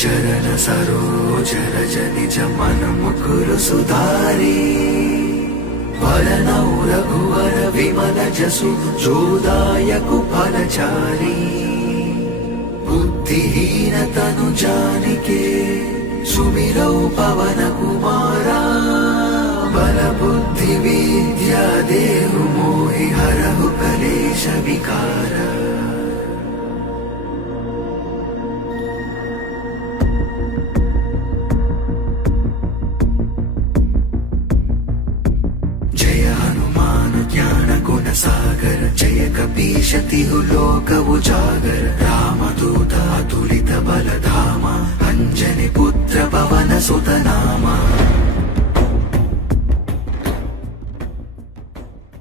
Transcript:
चरण सरोज रज निज मन मुकुर सुधारी वरनौ रघुवर विमल जसु जोदायक फलचारी बुद्धिहीन तनु जानिके सुमिरौ पवन कुमारा बल बुद्धि विद्या देहु मोहि हरहु कलेश विकारा। जय हनुमान ज्ञान गुण सागर जय कपीश तिहु लोक उजागर रामदूत अतुलित बल धामा अंजनी पुत्र पवन सुत नामा।